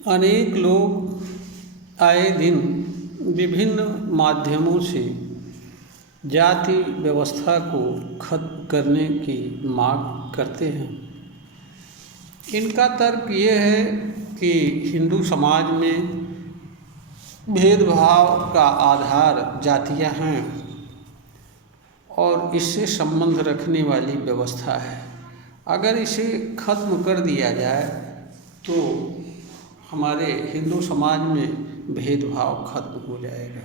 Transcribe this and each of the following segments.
अनेक लोग आए दिन विभिन्न माध्यमों से जाति व्यवस्था को खत्म करने की मांग करते हैं। इनका तर्क ये है कि हिंदू समाज में भेदभाव का आधार जातियां हैं और इससे संबंध रखने वाली व्यवस्था है। अगर इसे खत्म कर दिया जाए तो हमारे हिंदू समाज में भेदभाव खत्म हो जाएगा।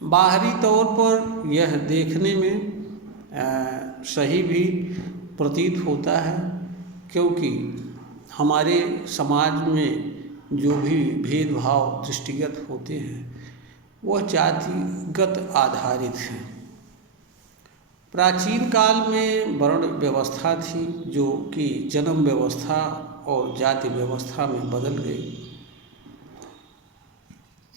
बाहरी तौर पर यह देखने में सही भी प्रतीत होता है, क्योंकि हमारे समाज में जो भी भेदभाव दृष्टिगत होते हैं वह जातिगत आधारित हैं। प्राचीन काल में वर्ण व्यवस्था थी जो कि जन्म व्यवस्था और जाति व्यवस्था में बदल गई।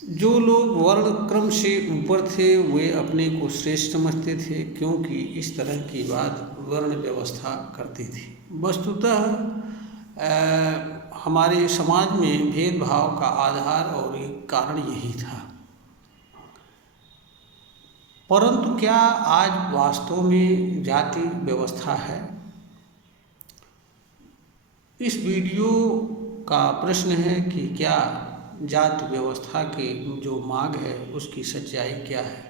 जो लोग वर्ण क्रम से ऊपर थे वे अपने को श्रेष्ठ समझते थे, क्योंकि इस तरह की बात वर्ण व्यवस्था करती थी। वस्तुतः हमारे समाज में भेदभाव का आधार और एक कारण यही था। परंतु क्या आज वास्तव में जाति व्यवस्था है? इस वीडियो का प्रश्न है कि क्या जाति व्यवस्था के जो मांग है उसकी सच्चाई क्या है।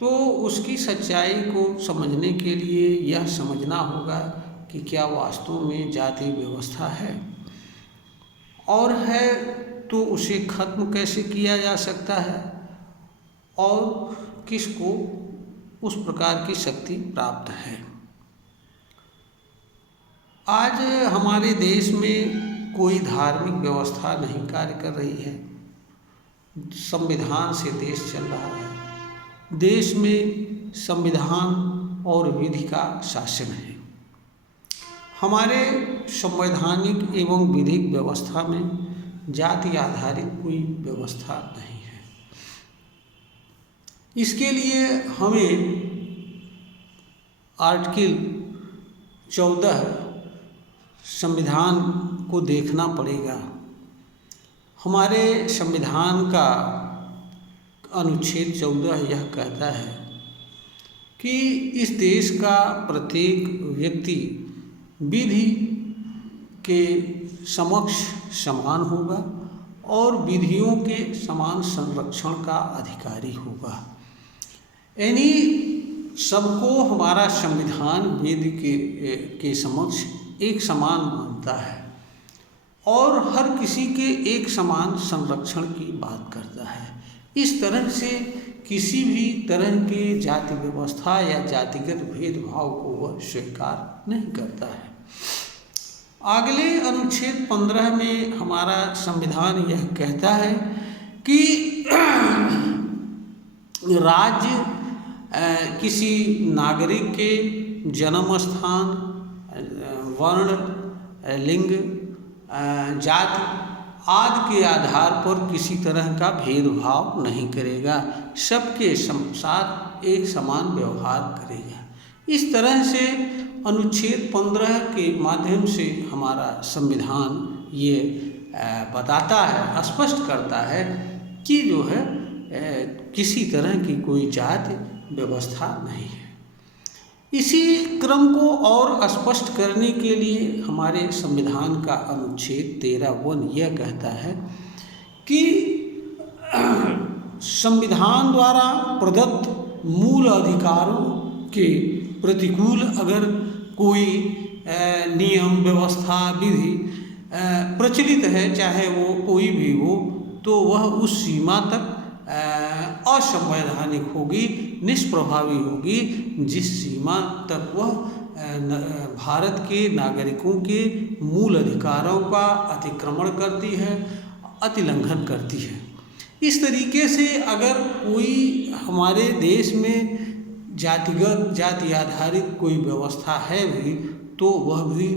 तो उसकी सच्चाई को समझने के लिए यह समझना होगा कि क्या वास्तव में जाति व्यवस्था है, और है तो उसे खत्म कैसे किया जा सकता है और किसको उस प्रकार की शक्ति प्राप्त है। आज हमारे देश में कोई धार्मिक व्यवस्था नहीं कार्य कर रही है। संविधान से देश चल रहा है। देश में संविधान और विधि का शासन है। हमारे संवैधानिक एवं विधिक व्यवस्था में जाति आधारित कोई व्यवस्था नहीं है। इसके लिए हमें आर्टिकल 14 संविधान को देखना पड़ेगा। हमारे संविधान का अनुच्छेद 14 यह कहता है कि इस देश का प्रत्येक व्यक्ति विधि के समक्ष समान होगा और विधियों के समान संरक्षण का अधिकारी होगा। यानी सबको हमारा संविधान वेद के समक्ष एक समान मानता है और हर किसी के एक समान संरक्षण की बात करता है। इस तरह से किसी भी तरह के जाति व्यवस्था या जातिगत भेदभाव को वह स्वीकार नहीं करता है। अगले अनुच्छेद 15 में हमारा संविधान यह कहता है कि राज्य किसी नागरिक के जन्म स्थान, वर्ण, लिंग, जाति आदि के आधार पर किसी तरह का भेदभाव नहीं करेगा, सबके साथ एक समान व्यवहार करेगा। इस तरह से अनुच्छेद 15 के माध्यम से हमारा संविधान ये बताता है, स्पष्ट करता है कि जो है किसी तरह की कोई जाति व्यवस्था नहीं है। इसी क्रम को और स्पष्ट करने के लिए हमारे संविधान का अनुच्छेद 13(1) यह कहता है कि संविधान द्वारा प्रदत्त मूल अधिकारों के प्रतिकूल अगर कोई नियम, व्यवस्था, विधि प्रचलित है, चाहे वो कोई भी हो, तो वह उस सीमा तक असंवैधानिक होगी, निष्प्रभावी होगी जिस सीमा तक वह भारत के नागरिकों के मूल अधिकारों का अतिक्रमण करती है, अतिलंघन करती है। इस तरीके से अगर कोई हमारे देश में जाति आधारित कोई व्यवस्था है भी, तो वह भी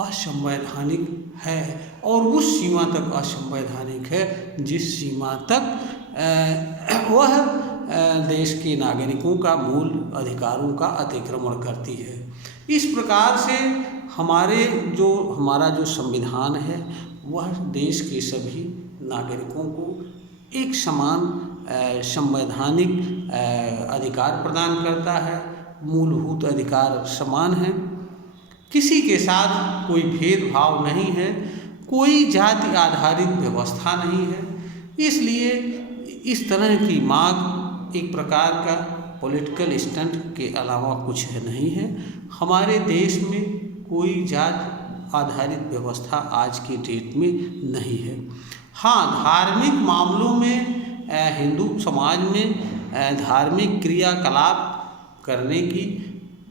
असंवैधानिक है और उस सीमा तक असंवैधानिक है जिस सीमा तक वह देश के नागरिकों का मूल अधिकारों का अतिक्रमण करती है। इस प्रकार से हमारा जो संविधान है वह देश के सभी नागरिकों को एक समान संवैधानिक अधिकार प्रदान करता है। मूलभूत अधिकार समान है, किसी के साथ कोई भेदभाव नहीं है, कोई जाति आधारित व्यवस्था नहीं है। इसलिए इस तरह की मांग एक प्रकार का पॉलिटिकल स्टंट के अलावा कुछ नहीं है। हमारे देश में कोई जात आधारित व्यवस्था आज की डेट में नहीं है। हाँ, धार्मिक मामलों में हिंदू समाज में धार्मिक क्रियाकलाप करने की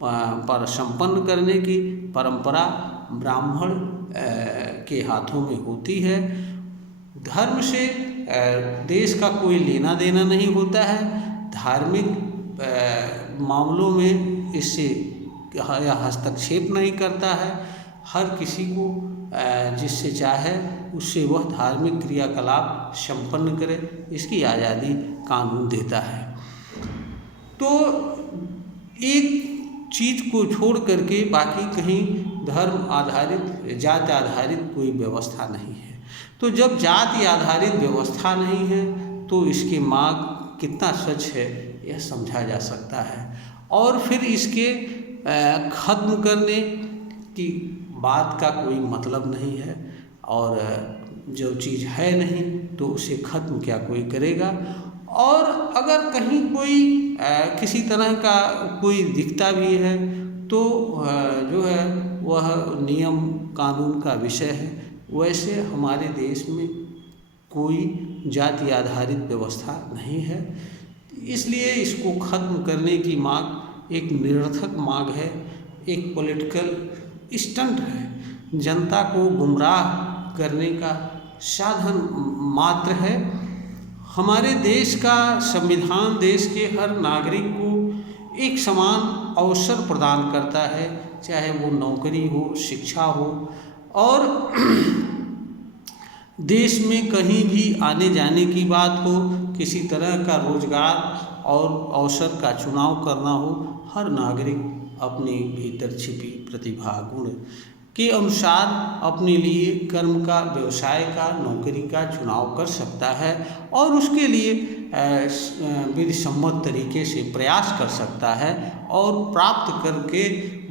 पर संपन्न करने की परंपरा ब्राह्मण के हाथों में होती है। धर्म से देश का कोई लेना देना नहीं होता है। धार्मिक मामलों में इससे हस्तक्षेप नहीं करता है। हर किसी को जिससे चाहे उससे वह धार्मिक क्रियाकलाप संपन्न करे, इसकी आज़ादी कानून देता है। तो एक चीज़ को छोड़ करके बाकी कहीं धर्म आधारित जाति आधारित कोई व्यवस्था नहीं है। तो जब जाति आधारित व्यवस्था नहीं है तो इसकी मांग कितना सच है यह समझा जा सकता है। और फिर इसके ख़त्म करने की बात का कोई मतलब नहीं है। और जो चीज़ है नहीं तो उसे ख़त्म क्या कोई करेगा। और अगर कहीं कोई किसी तरह का कोई दिखता भी है तो जो है वह नियम कानून का विषय है। वैसे हमारे देश में कोई जाति आधारित व्यवस्था नहीं है, इसलिए इसको ख़त्म करने की मांग एक निरर्थक मांग है, एक पॉलिटिकल स्टंट है, जनता को गुमराह करने का साधन मात्र है। हमारे देश का संविधान देश के हर नागरिक को एक समान अवसर प्रदान करता है, चाहे वो नौकरी हो, शिक्षा हो, और देश में कहीं भी आने जाने की बात हो, किसी तरह का रोजगार और अवसर का चुनाव करना हो, हर नागरिक अपने भीतर छिपी प्रतिभा गुण के अनुसार अपने लिए कर्म का, व्यवसाय का, नौकरी का चुनाव कर सकता है और उसके लिए विधि सम्मत तरीके से प्रयास कर सकता है और प्राप्त करके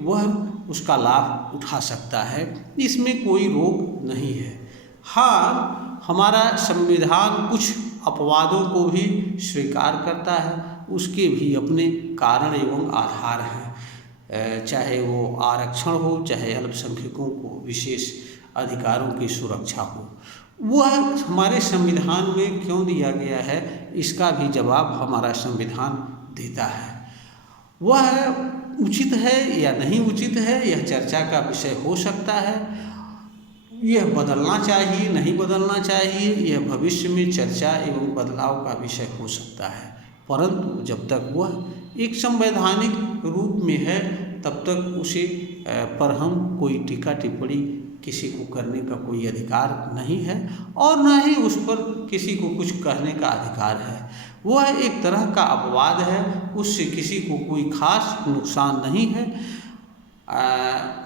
वह उसका लाभ उठा सकता है। इसमें कोई रोक नहीं है। हाँ, हमारा संविधान कुछ अपवादों को भी स्वीकार करता है, उसके भी अपने कारण एवं आधार हैं। चाहे वो आरक्षण हो, चाहे अल्पसंख्यकों को विशेष अधिकारों की सुरक्षा हो, वह हमारे संविधान में क्यों दिया गया है इसका भी जवाब हमारा संविधान देता है। वह उचित है या नहीं उचित है यह चर्चा का विषय हो सकता है। यह बदलना चाहिए, नहीं बदलना चाहिए, यह भविष्य में चर्चा एवं बदलाव का विषय हो सकता है। परंतु जब तक वह एक संवैधानिक रूप में है तब तक उसे पर हम कोई टीका टिप्पणी किसी को करने का कोई अधिकार नहीं है और न ही उस पर किसी को कुछ कहने का अधिकार है। वह एक तरह का अपवाद है, उससे किसी को कोई खास नुकसान नहीं है।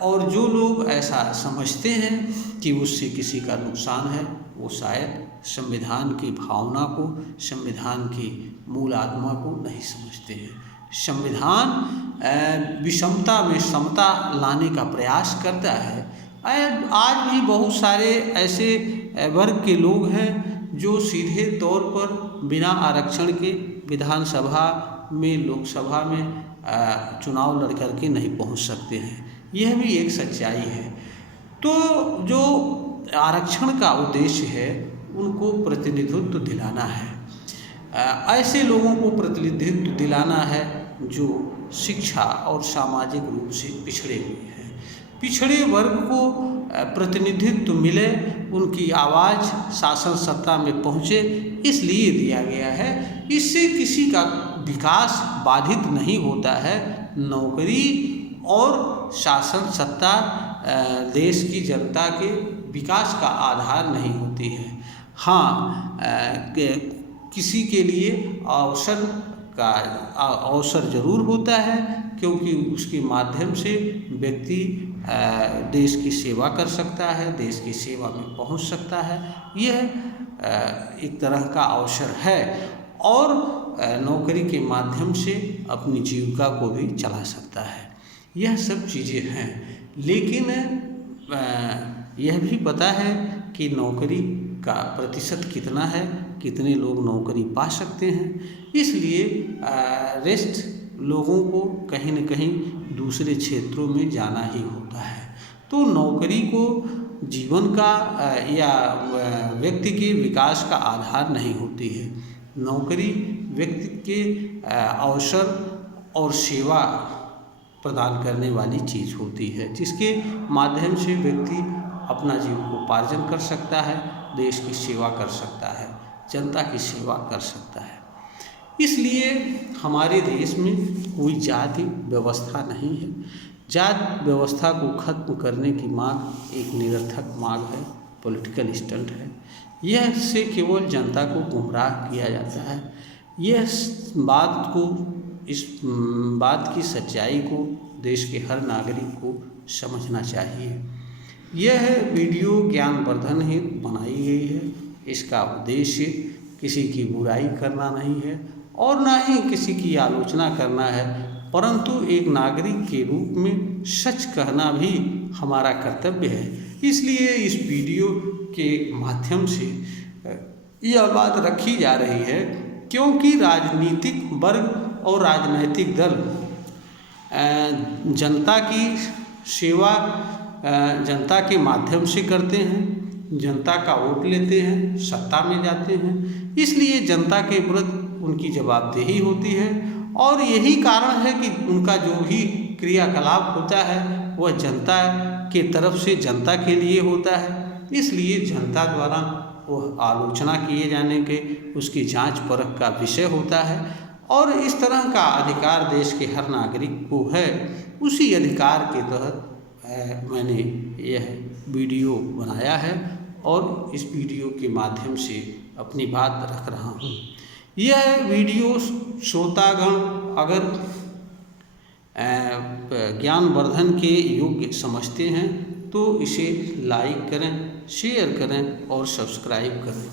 और जो लोग ऐसा समझते हैं कि उससे किसी का नुकसान है, वो शायद संविधान की भावना को, संविधान की मूल आत्मा को नहीं समझते हैं। संविधान विषमता में समता लाने का प्रयास करता है। आज भी बहुत सारे ऐसे वर्ग के लोग हैं जो सीधे तौर पर बिना आरक्षण के विधानसभा में, लोकसभा में चुनाव लड़ करके नहीं पहुंच सकते हैं। यह भी एक सच्चाई है। तो जो आरक्षण का उद्देश्य है उनको प्रतिनिधित्व दिलाना है। ऐसे लोगों को प्रतिनिधित्व दिलाना है जो शिक्षा और सामाजिक रूप से पिछड़े हुए हैं। पिछड़े वर्ग को प्रतिनिधित्व मिले, उनकी आवाज़ शासन सत्ता में पहुँचे, इसलिए दिया गया है। इससे किसी का विकास बाधित नहीं होता है। नौकरी और शासन सत्ता देश की जनता के विकास का आधार नहीं होती है। हाँ, किसी के लिए अवसर जरूर होता है, क्योंकि उसके माध्यम से व्यक्ति देश की सेवा कर सकता है, देश की सेवा में पहुंच सकता है। यह एक तरह का अवसर है और नौकरी के माध्यम से अपनी जीविका को भी चला सकता है। यह सब चीज़ें हैं, लेकिन यह भी पता है कि नौकरी का प्रतिशत कितना है, कितने लोग नौकरी पा सकते हैं। इसलिए रेस्ट लोगों को कहीं न कहीं दूसरे क्षेत्रों में जाना ही होता है। तो नौकरी को जीवन का या व्यक्ति के विकास का आधार नहीं होती है। नौकरी व्यक्ति के अवसर और सेवा प्रदान करने वाली चीज़ होती है, जिसके माध्यम से व्यक्ति अपना जीविकोपार्जन कर सकता है, देश की सेवा कर सकता है, जनता की सेवा कर सकता है। इसलिए हमारे देश में कोई जाति व्यवस्था नहीं है। जाति व्यवस्था को खत्म करने की मांग एक निरर्थक मांग है, पॉलिटिकल स्टंट है। यह से केवल जनता को गुमराह किया जाता है। इस बात की सच्चाई को देश के हर नागरिक को समझना चाहिए। यह वीडियो ज्ञानवर्धन हेतु बनाई गई है। इसका उद्देश्य किसी की बुराई करना नहीं है और ना ही किसी की आलोचना करना है, परंतु एक नागरिक के रूप में सच कहना भी हमारा कर्तव्य है। इसलिए इस वीडियो के माध्यम से यह बात रखी जा रही है, क्योंकि राजनीतिक वर्ग और राजनैतिक दल जनता की सेवा जनता के माध्यम से करते हैं, जनता का वोट लेते हैं, सत्ता में जाते हैं। इसलिए जनता के प्रति उनकी जवाबदेही होती है और यही कारण है कि उनका जो भी क्रियाकलाप होता है वह जनता के तरफ से जनता के लिए होता है। इसलिए जनता द्वारा वह आलोचना किए जाने के उसकी जांच परख का विषय होता है और इस तरह का अधिकार देश के हर नागरिक को है। उसी अधिकार के तहत मैंने यह वीडियो बनाया है और इस वीडियो के माध्यम से अपनी बात रख रहा हूँ। यह वीडियो श्रोतागण अगर ज्ञानवर्धन के योग्य समझते हैं तो इसे लाइक करें, शेयर करें और सब्सक्राइब करें।